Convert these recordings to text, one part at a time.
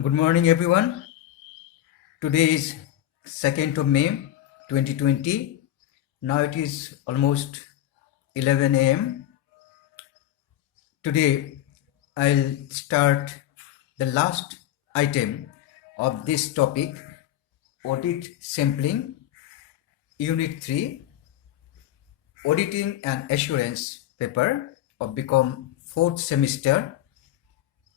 Good morning, everyone. Today is 2nd of May 2020. Now it is almost 11 a.m. Today I'll start the last item of this topic, Audit Sampling, Unit 3, Auditing and Assurance paper of become 4th semester.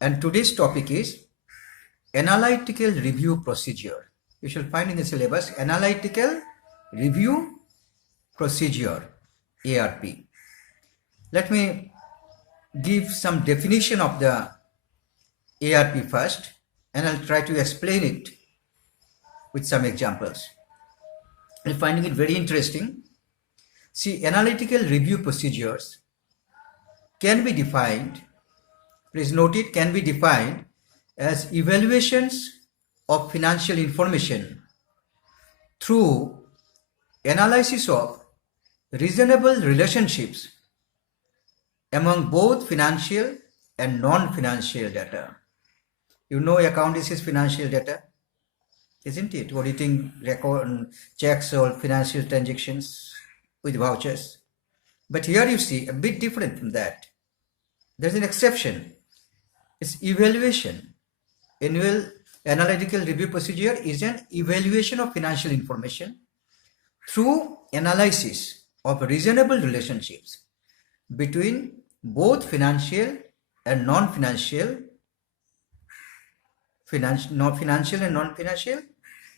And today's topic is Analytical Review Procedure. You shall find in the syllabus Analytical Review Procedure, ARP. Let me give some definition of the ARP first, and I'll try to explain it with some examples. I'm finding it very interesting. See, analytical review procedures can be defined, please note it, can be defined as evaluations of financial information through analysis of reasonable relationships among both financial and non-financial data. You know, account is financial data, isn't it? Auditing record checks or financial transactions with vouchers. But here you see a bit different from that. There's an exception. It's evaluation. Annual analytical review procedure is an evaluation of financial information through analysis of reasonable relationships between both financial and non-financial and non-financial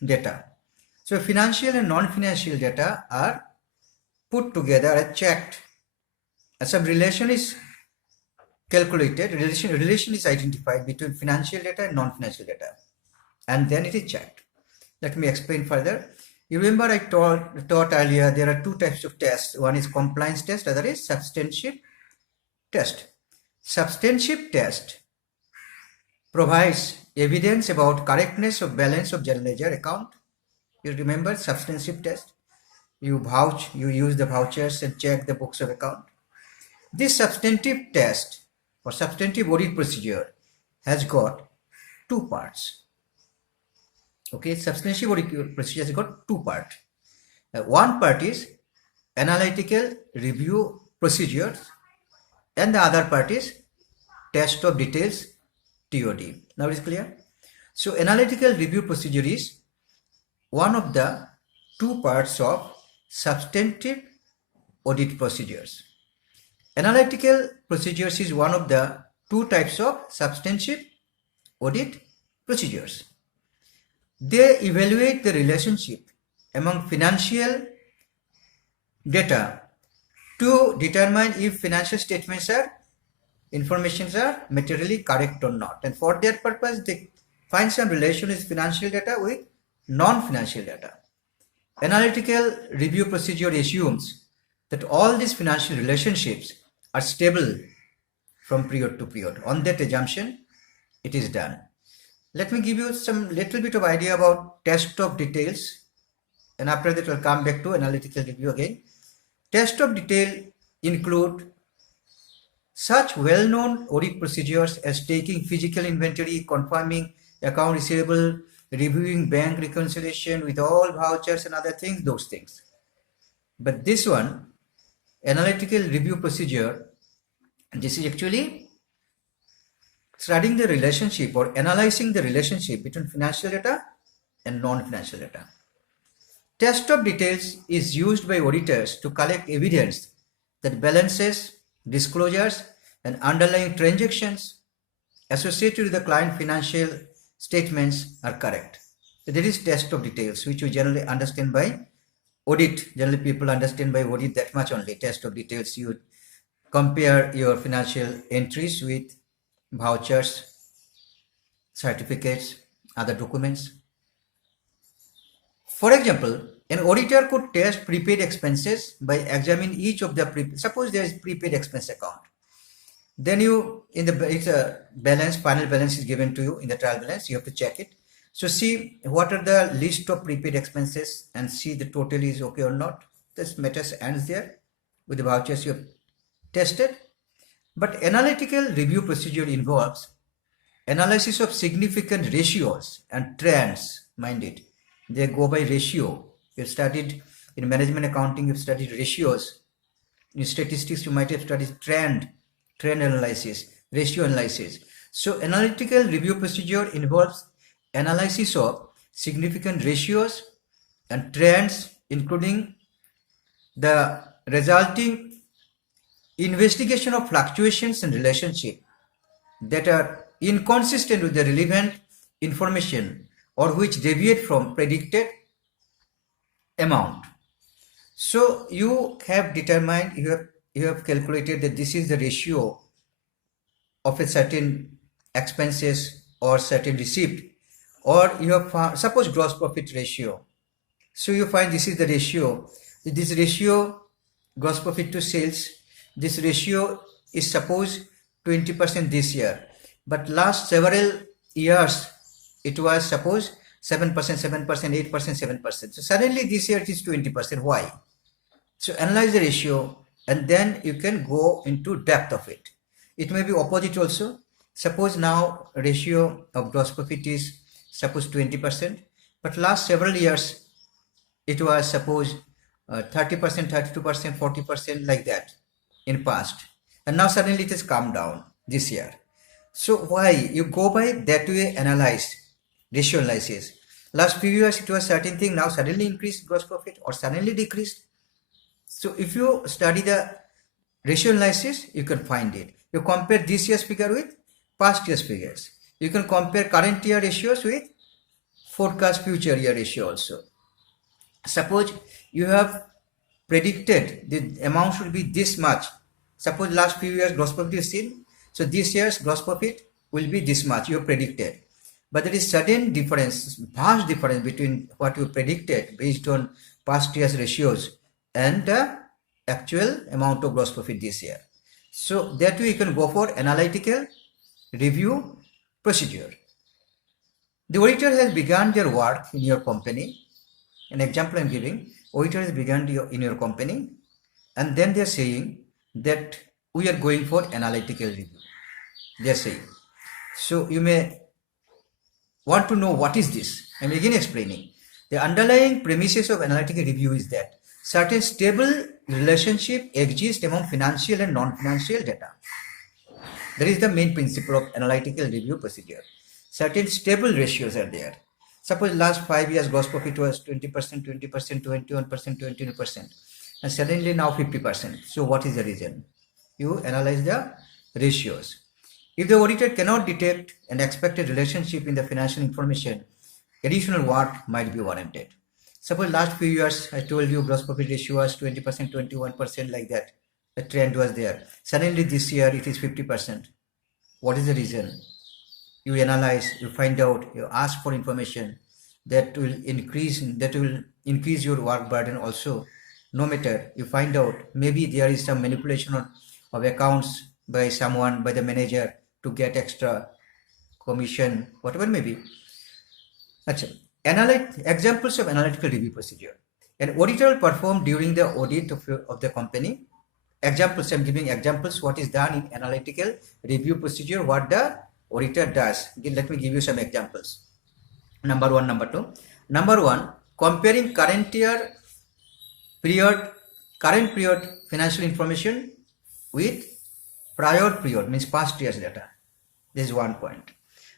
data. So financial and non-financial data are put together and checked. Some relation is calculated, relation is identified between financial data and non-financial data, and then it is checked. Let me explain further. You remember I taught earlier there are two types of tests. One is compliance test, other is substantive test. Substantive test provides evidence about correctness of balance of general ledger account. You remember substantive test? You use the vouchers and check the books of account. This substantive test or substantive audit procedure has got two parts. Okay, substantive audit procedure has got two parts. One part is analytical review procedures, and the other part is test of details, TOD. Now it is clear? So analytical review procedure is one of the two parts of substantive audit procedures. Analytical procedures is one of the two types of substantive audit procedures. They evaluate the relationship among financial data to determine if financial statements informations are materially correct or not. And for that purpose, they find some relation with financial data with non-financial data. Analytical review procedure assumes that all these financial relationships are stable from period to period. On that assumption, it is done. Let me give you some little bit of idea about test of details, and after that we'll come back to analytical review again. Test of detail include such well-known audit procedures as taking physical inventory, confirming account receivable, reviewing bank reconciliation with all vouchers and other things, those things. But this one, analytical review procedure, this is actually studying the relationship or analyzing the relationship between financial data and non-financial data. Test of details is used by auditors to collect evidence that balances, disclosures, and underlying transactions associated with the client financial statements are correct. So there is test of details, which we generally understand by audit. Generally people understand by audit that much only. Test of details, you compare your financial entries with vouchers, certificates, other documents. For example, an auditor could test prepaid expenses by examining each of the suppose there is prepaid expense account. Then it's a balance, final balance is given to you in the trial balance, you have to check it. So see what are the list of prepaid expenses and see the total is okay or not. This matter ends there with the vouchers you have tested. But analytical review procedure involves analysis of significant ratios and trends, mind it, they go by ratio. You've studied in management accounting, you've studied ratios. In statistics, you might have studied trend analysis, ratio analysis. So analytical review procedure involves analysis of significant ratios and trends, including the resulting investigation of fluctuations in relationship that are inconsistent with the relevant information or which deviate from predicted amount. So you have determined, you have calculated that this is the ratio of a certain expenses or certain receipt, or you have found, suppose gross profit ratio. So you find this is the ratio. This ratio, gross profit to sales, this ratio is suppose 20% this year, but last several years it was suppose 7%, 7%, 8%, 7%. So suddenly this year it is 20%. Why? So analyze the ratio and then you can go into depth of it. It may be opposite also. Suppose now ratio of gross profit is suppose 20%, but last several years it was suppose 30%, 32%, 40% like that in past, and now suddenly it has come down this year. So why? You go by that way, analyze, ratio analysis. Last few years it was certain thing, now suddenly increased gross profit or suddenly decreased. So if you study the ratio analysis, you can find it. You compare this year's figure with past year's figures. You can compare current year ratios with forecast future year ratio also. Suppose you have predicted the amount should be this much. Suppose last few years gross profit is seen. So this year's gross profit will be this much you have predicted. But there is sudden difference, vast difference between what you predicted based on past year's ratios and the actual amount of gross profit this year. So that way you can go for analytical review procedure. The auditor has begun their work in your company. An example I am giving, auditor has begun in your company, and then they are saying that we are going for analytical review. They are saying. So you may want to know what is this. I am again explaining. The underlying premises of analytical review is that certain stable relationship exists among financial and non-financial data. That is the main principle of analytical review procedure. Certain stable ratios are there. Suppose last 5 years gross profit was 20%, 20%, 21%, 22%, and suddenly now 50%. So what is the reason? You analyze the ratios. If the auditor cannot detect an expected relationship in the financial information, additional work might be warranted. Suppose last few years I told you gross profit ratio was 20%, 21% like that. The trend was there. Suddenly this year it is 50%. What is the reason? You analyze, you find out, you ask for information that will increase your work burden also. No matter, you find out maybe there is some manipulation of accounts by someone, by the manager to get extra commission, whatever may be. Examples of analytical review procedure. An auditor will perform during the audit of the company. Examples, I'm giving examples what is done in analytical review procedure, what the auditor does. Again, let me give you some examples. Number one, number two. Number one, comparing current period financial information with prior period, means past year's data. This is one point.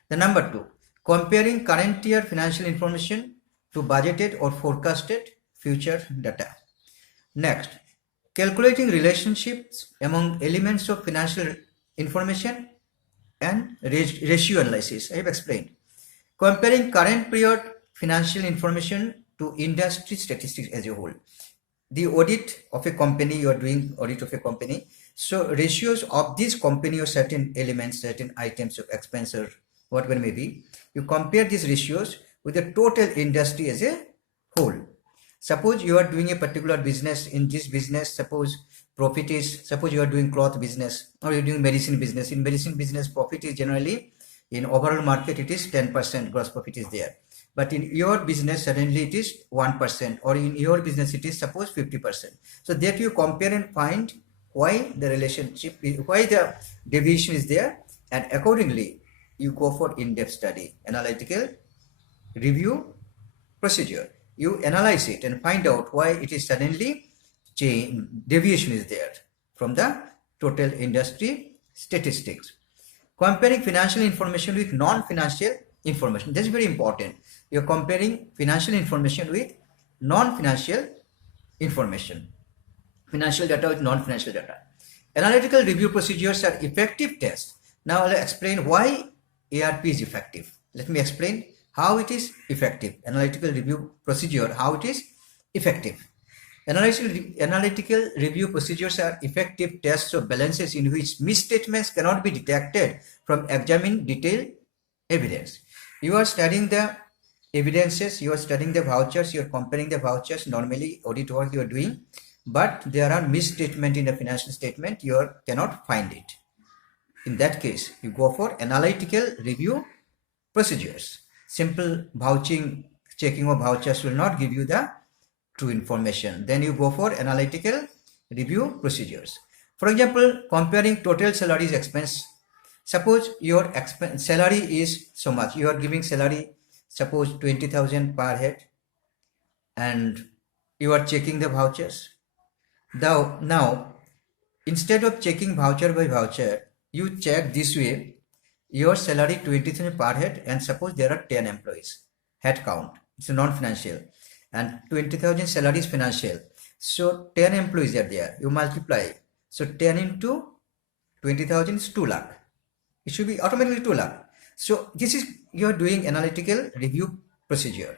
The number two, comparing current year financial information to budgeted or forecasted future data. Next, calculating relationships among elements of financial information and ratio analysis. I have explained. Comparing current period financial information to industry statistics as a whole. The audit of a company, you are doing audit of a company. So ratios of this company or certain elements, certain items of expense or whatever may be, you compare these ratios with the total industry as a whole. Suppose you are doing a particular business. In this business, suppose you are doing cloth business or you are doing medicine business. In medicine business, profit is generally, in overall market it is 10% gross profit is there. But in your business, suddenly it is 1%, or in your business it is suppose 50%. So that you compare and find why the relationship, why the deviation is there, and accordingly you go for in-depth study, analytical review procedure. You analyze it and find out why it is suddenly deviation is there from the total industry statistics. Comparing financial information with non-financial information. That's very important. You're comparing financial information with non-financial information. Financial data with non-financial data. Analytical review procedures are effective tests. Now I'll explain why ARP is effective. Let me explain how it is effective. Analytical review procedure, how it is effective. Analytical review procedures are effective tests of balances in which misstatements cannot be detected from examining detailed evidence. You are studying the evidences, you are studying the vouchers, you are comparing the vouchers, normally audit work you are doing, but there are misstatements in the financial statement, you cannot find it. In that case, you go for analytical review procedures. Simple vouching, checking of vouchers will not give you the true information. Then you go for analytical review procedures. For example, comparing total salaries expense. Suppose your salary is so much. You are giving salary, suppose 20,000 per head, and you are checking the vouchers. Now, instead of checking voucher by voucher, you check this way. Your salary 20,000 per head, and suppose there are 10 employees. Head count. It's a non-financial. And 20,000 salary is financial. So 10 employees are there. You multiply. So 10 into 20,000 is 2 lakh. It should be automatically 2 lakh. So this is, you are doing analytical review procedure.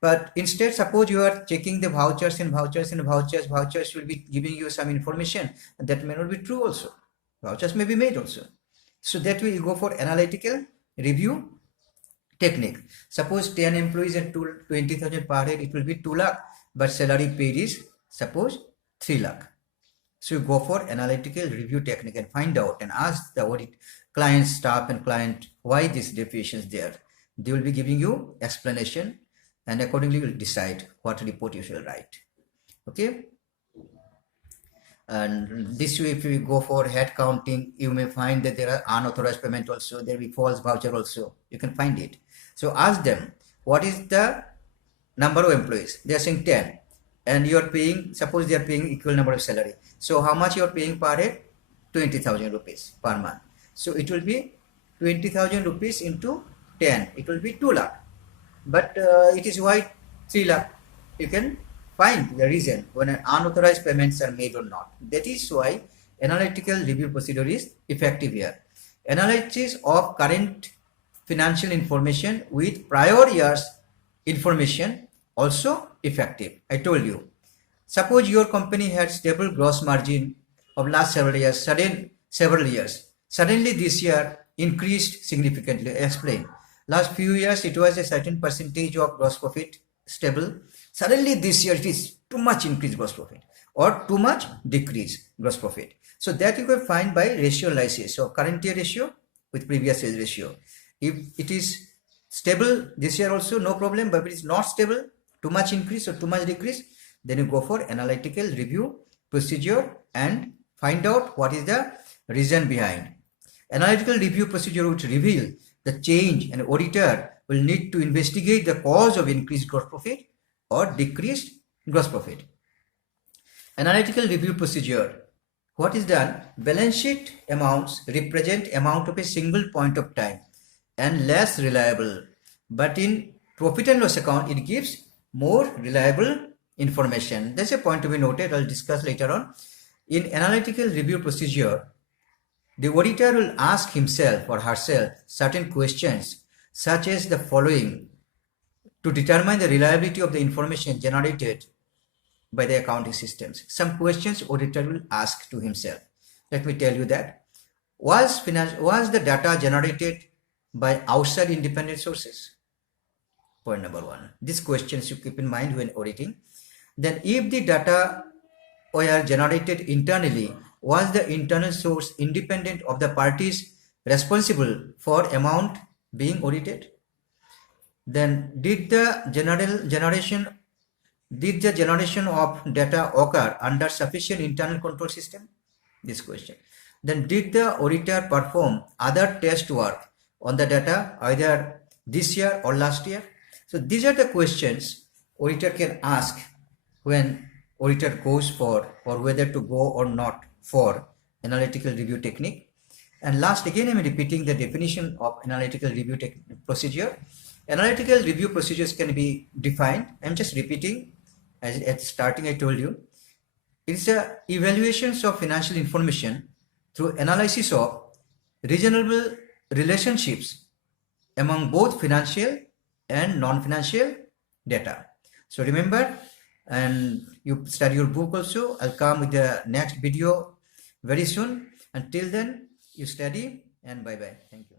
But instead, suppose you are checking the vouchers and vouchers and vouchers. Vouchers will be giving you some information that may not be true also. Vouchers may be made also. So that way you go for analytical review technique. Suppose 10 employees at 20,000 per head, it will be 2 lakh, but salary paid is suppose 3 lakh. So you go for analytical review technique and find out and ask the audit client, staff and client why this deviation is there. They will be giving you explanation, and accordingly you will decide what report you shall write. Okay. And this way, if you go for head counting, you may find that there are unauthorized payment also, there will be false voucher also, you can find it. So ask them, what is the number of employees? They are saying 10, and you are paying, suppose they are paying equal number of salary. So how much you are paying per head? 20,000 rupees per month. So it will be 20,000 rupees into 10, it will be 2 lakh. But it is why 3 lakh. You can find the reason when unauthorized payments are made or not. That is why analytical review procedure is effective here. Analysis of current financial information with prior years information also effective. I told you. Suppose your company had stable gross margin of last several years. Suddenly this year increased significantly. I explain. Last few years it was a certain percentage of gross profit stable. Suddenly this year it is too much increased gross profit or too much decreased gross profit. So that you can find by ratio analysis. So current year ratio with previous year's ratio. If it is stable this year also, no problem, but if it is not stable, too much increase or too much decrease, then you go for analytical review procedure and find out what is the reason behind. Analytical review procedure would reveal the change, and auditor will need to investigate the cause of increased gross profit or decreased gross profit. Analytical review procedure. What is done? Balance sheet amounts represent amount of a single point of time and less reliable. But in profit and loss account, it gives more reliable information. That's a point to be noted. I'll discuss later on. In analytical review procedure, the auditor will ask himself or herself certain questions such as the following to determine the reliability of the information generated by the accounting systems. Some questions auditor will ask to himself. Let me tell you that. Was the data generated by outside independent sources? Point number one. These questions you keep in mind when auditing. Then if the data were generated internally, was the internal source independent of the parties responsible for amount being audited? Then did the generation of data occur under sufficient internal control system? This question. Then did the auditor perform other test work on the data either this year or last year? So these are the questions auditor can ask when auditor goes for or whether to go or not for analytical review technique. And last, again I'm repeating the definition of analytical review procedure. Analytical review procedures can be defined. I'm just repeating as at starting I told you. It's a evaluations of financial information through analysis of reasonable relationships among both financial and non-financial data. So remember, and you study your book also. I'll come with the next video very soon. Until then, you study and bye-bye. Thank you.